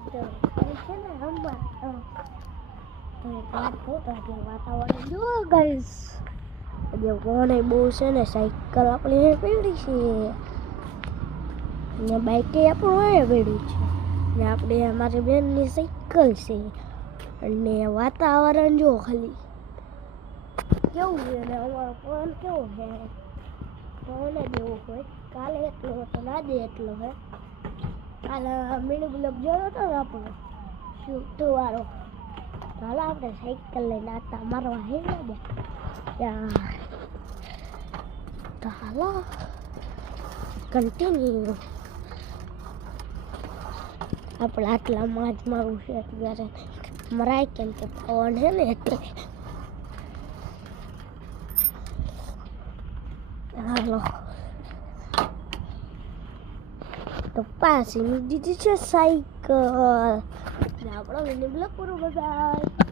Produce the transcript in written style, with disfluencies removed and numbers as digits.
તો છે ને રમવા તો એક વાત કહું તો આજે વાતાવરણ જુઓ ગાઈસ, આજે કોને બહુ છે ને સાયકલ આપણી પડી છે ને બાઈક આપણું પડ્યું છે ને આપણે અમારી બેનની સાયકલ છે અને વાતાવરણ જો ખાલી કેવું છે ને અમારો પવન કેવો છે, પવન જ એવો હોય. કાલે એટલો હતો ને આજે એટલો હોય. કાલે મિની બ્લોક જોયો હતો ને આપણો શૂટવાળો, ચાલો આપણે સાયકલ લઈને આટા મારવા હે ને ત્યાં, ચાલો કન્ટિન્યુ. આપણે આટલામાં જ મારવું છે અત્યારે મરાય કેમ કે પવન છે ને એટલે. હાલો તો પાછી દીધી છે સાયકલ. આપણો મિની બ્લોક પૂરો બધાય.